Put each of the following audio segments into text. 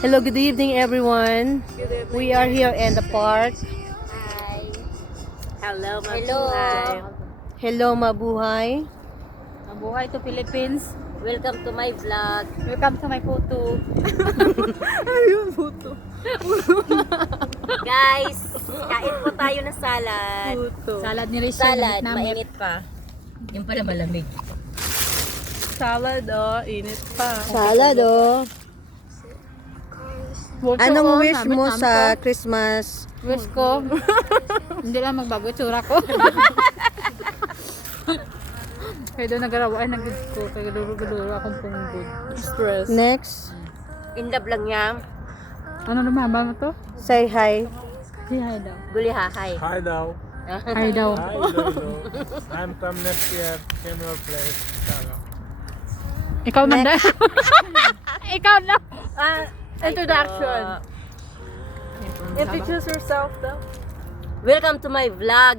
Hello, good evening everyone. We are here in the park. Hi. Hello, Hello. mabuhay. Hello, mabuhay. Mabuhay to Philippines. Welcome to my vlog. Welcome to my photo. Guys, kain po tayo ng salad. Salad ni Rachel. Salad, namin. mainit pa. Yung pala malamig. Salad, oh. Init pa. Salad, oh. Anong wish mo Namit sa ko. Christmas? Wish ko? Hindi lang magbago tsura ko. Kaya doon nagarawa ay nag ko. Kaya guluro akong punggod. Stress. Next, In love lang niya. Ano naman ba mo to? say hi. Hi daw. Gulihahay. Hi now. Hi daw. Hi Dodo. I'm come next year. Came your place. Tara. Ikaw na da. Ikaw na. Introduction. Introduce yourself daw. Welcome to my vlog.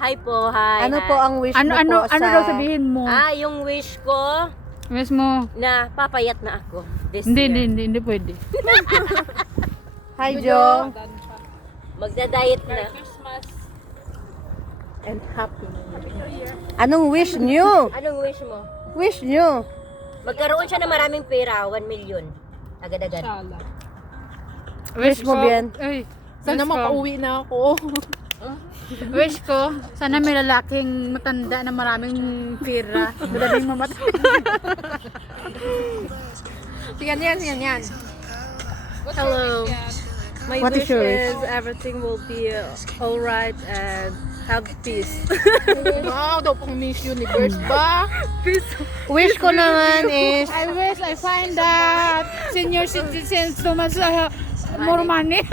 Hi po, hi. Ano hi. po ang wish mo po sa... Ano daw sabihin mo? Yung wish ko Wish mo. na papayat na ako this Hindi year. hindi pwede. Hi, Jo. Magda-diet na. And happy New Year. Anong wish nyo? Anong wish mo? Wish nyo? Magkaroon siya ng maraming pera, 1 million. Agad-agad. Wish mo, Bian? Ay, Sana wish ko. makauwi na ako. Wish ko, sana may lalaking matanda na maraming pera. Madaling mamatay. Yan. Hello. My What is wish your wish? is everything will be alright and have peace. Wow, daw pang Miss Universe ba? Wish ko naman is... I wish I find that senior citizens so much more money.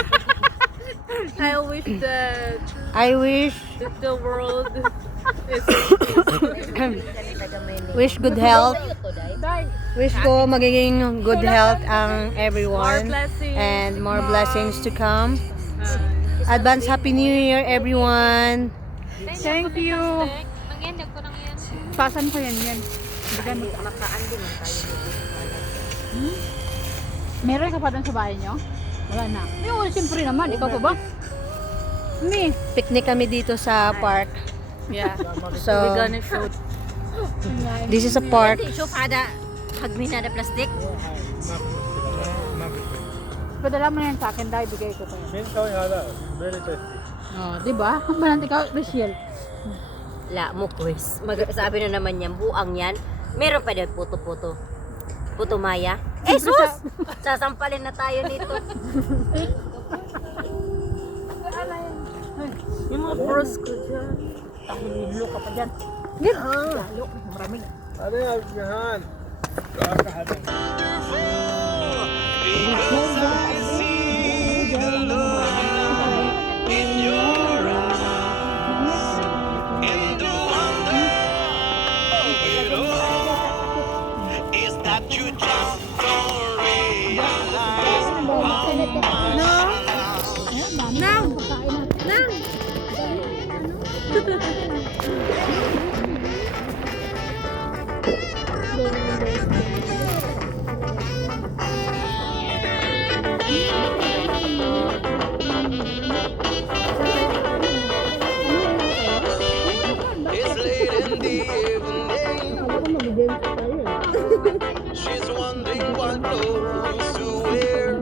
I wish that I wish... the world is Wish good health. Wish ko magiging good health ang more everyone. blessings. And more blessings to come. Advance Happy New Year, everyone. Thank you. Pasan ko yan. Makaan din lang tayo. Meron ka pa doon sa bahay nyo? Wala na. Yung siyempre naman, ikaw pa ba? Me. Picnic kami dito sa park. Yeah. So, We're gonna shoot. this is a park. So, kada hagminada plastic. Padala mo na yan sa akin dahil bigay ko pa yan. Means how very tasty. Oh, di ba? Malant ikaw, Rachel. La mo quiz. Sabi na naman yan, buang yan. Meron pa din puto-puto. Puto Maya. sus! Sasampalin na tayo nito. Yung mga bros ko dyan. Tahilo ka pa dyan. Ano yan? Yan. Is that you just don't realize? It's late in the evening. She's wondering what clothes to wear.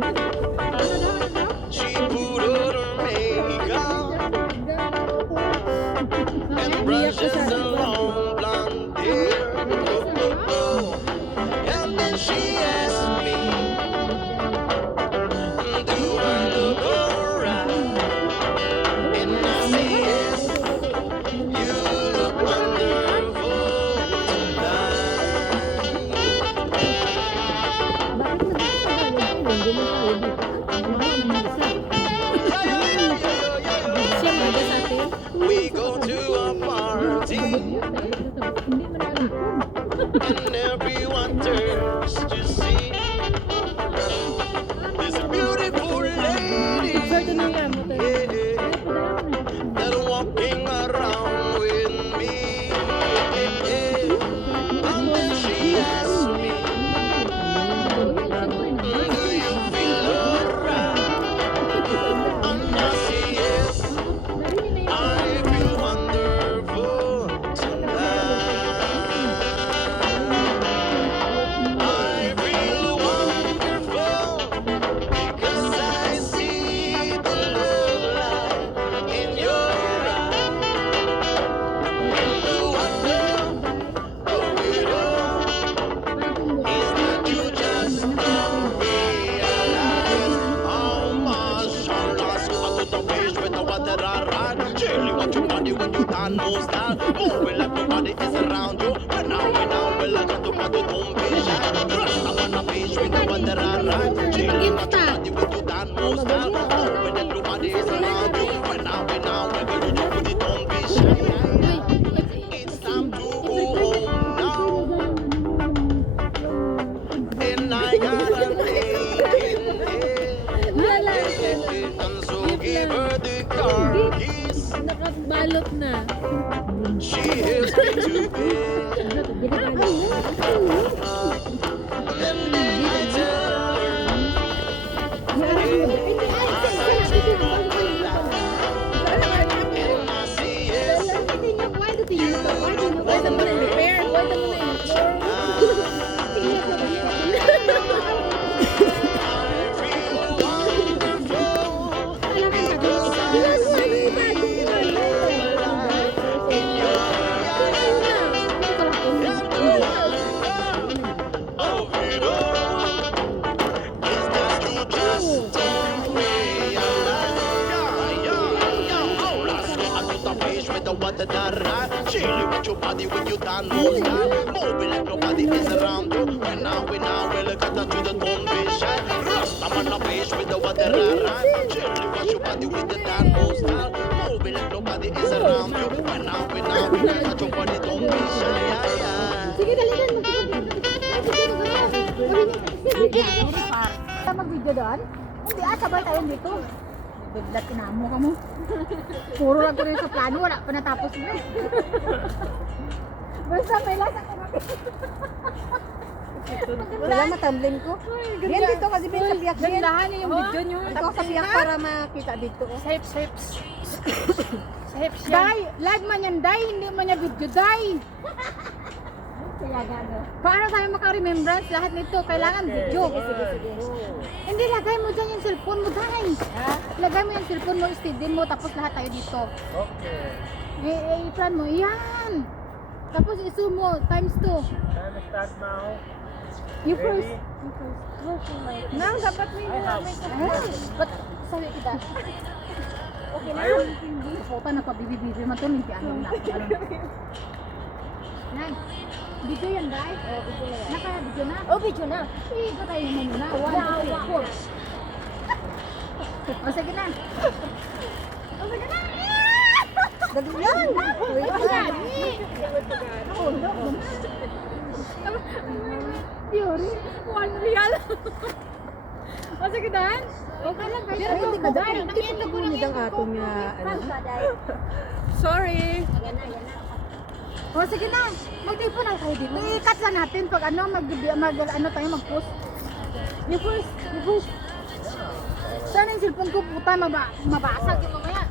She put on her makeup and brushes her long blonde hair. And then she asked me, do I look alright? And I say yes, you look wonderful tonight. We go to a party and everyone turns to see this beautiful lady, yeah, that walking around with me. And then she asked me, do you dance style. Move it like nobody is around you. When now, well, I got to party, don't be shy. Rush up on the beach with the one that I ride. Chilling with your body with your dance style. Move it like nobody is around you. When now, well, you do put it, don't be shy. It's time to go home now. And I got an aching head. And so give her the car keys. Nakabalot na. She is me to bed. Let me tell her. And I see it. I feel wonderful. Because I see the light in your of it all is that you just don't realize. Oh, let's go out to the beach with the water that ride. Chilling with your body when you dance style. Moving like nobody is around you. When now, we'll cut down to the don't be shy. Rust, I'm on the beach with the water that ride. Chilling with your body with the dance style. Moving like nobody is around you. When now, we'll cut your body, don't be shy. Sige, dalihan mo. Mag-video doon? Hindi sabay tayo dito. Bigla tinamo ka mo. Puro lang ko rin sa plano, wala pa natapos mo. Basta may lasa ka natin. Wala matambling ko. Yan dito kasi pinapiyak yan. Gandahan niyo yung video niyo. Ito sa piyak para makita dito. Hips. Hips yan. Day, live man yan, Day. Hindi man niya video, Day. Kaya gano. Paano tayo maka-remembrance lahat nito? Kailangan video. Sige. Hindi, lagay mo dyan yung cellphone mo, Day. Lagay mo yung cellphone mo, steady mo, tapos lahat tayo dito. Okay. I-plan mo, yan. Tapos i-zoom mo, times 2. Can I start now? You first. Ready? Nang, dapat may Ba't sabi kita? Okay na. Puta na pabibi-bibi man ito, limpian mo na. Nang, video yan, Day? Oo, video na yan. Naka-video na? Oo, video na. Iba tayo naman muna. Wow. O, sige na. Dali yan. Yuri, 1 real. O, sige, Dan. Okay lang, guys. Ay, hindi ko nagunit ang atong nga. Sorry. O, sige na. Mag-tipo na kayo dito. I-cut lang natin pag tayo mag-post. You first. Saan yung cellphone ko? Puta, mabasag yung mamaya.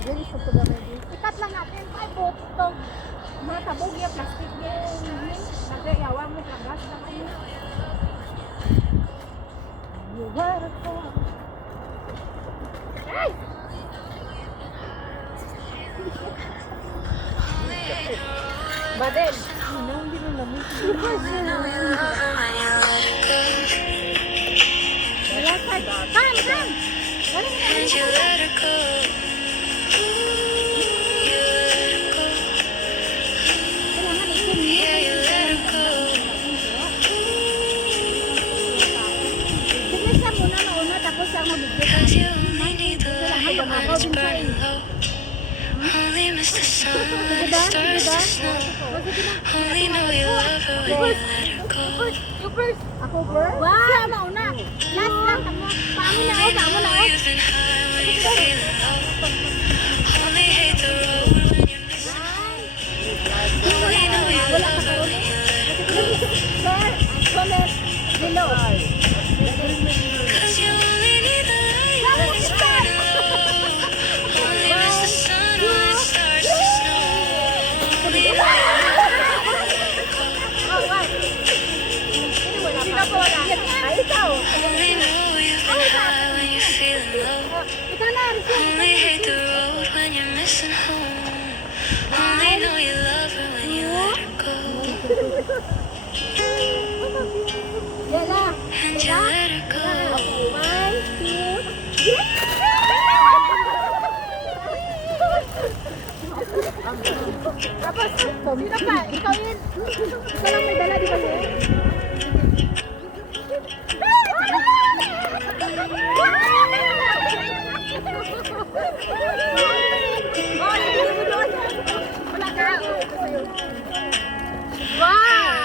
Very photography. I-cut lang natin. Ay, boto. Mga tabog yung plastic yung nagayawa mo kagas na kayo. Ay! Badel! Wala ka. Come! And you let her go. Yeah, you let her go. Sige siya muna mauna tapos siya mag-video. Cause you only need the light when it's burning low. Only miss the sun when it starts to snow. Only know you love her when you let her go. You first. Ako first? Wow! Siya mauna. Last lang. Paamo na Only know you've been high when you're feeling low. Only hate the road when you're missing home. Only know you love her when you let her go. Comment below. Cause you only need the light when it's burning low. Only miss the sun when it starts to snow. Only know you love her when you let her go. Only know you've been high when you're feeling low. Only hate the road when you're missing home. Tapos, sino ka? Ikaw yun. Ikaw lang may dala, di ba yun? Wala ka. Wow!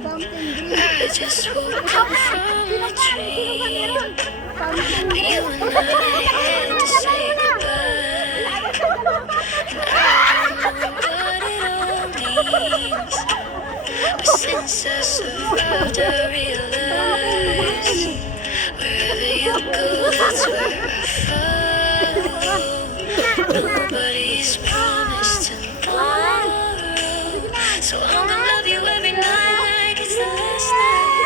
Something green. I just walked from a tree. You and I had to say goodbye. I don't know what it all means, but since I survived, I realized wherever you go, that's where I follow. Nobody's promised tomorrow, so I'ma love you every night like it's the last night,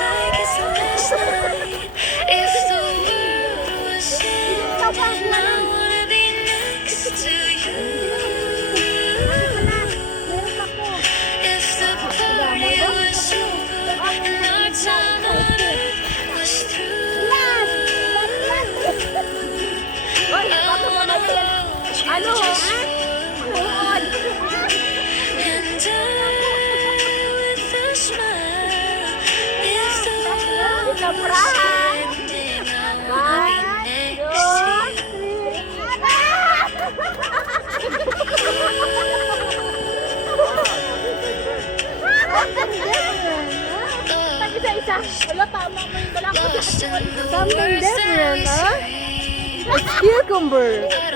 like it's the last night. If the world was ending, I wanna be next to you. If the party was over and our time on earth was through, I wanna hold you just for a moment and die with a smile. If the world was ending, I wanna be next to you. Isa-isa. Wala, tama mo yung dala ko. Lost in the Something words that different, we huh? say. It's cucumber. I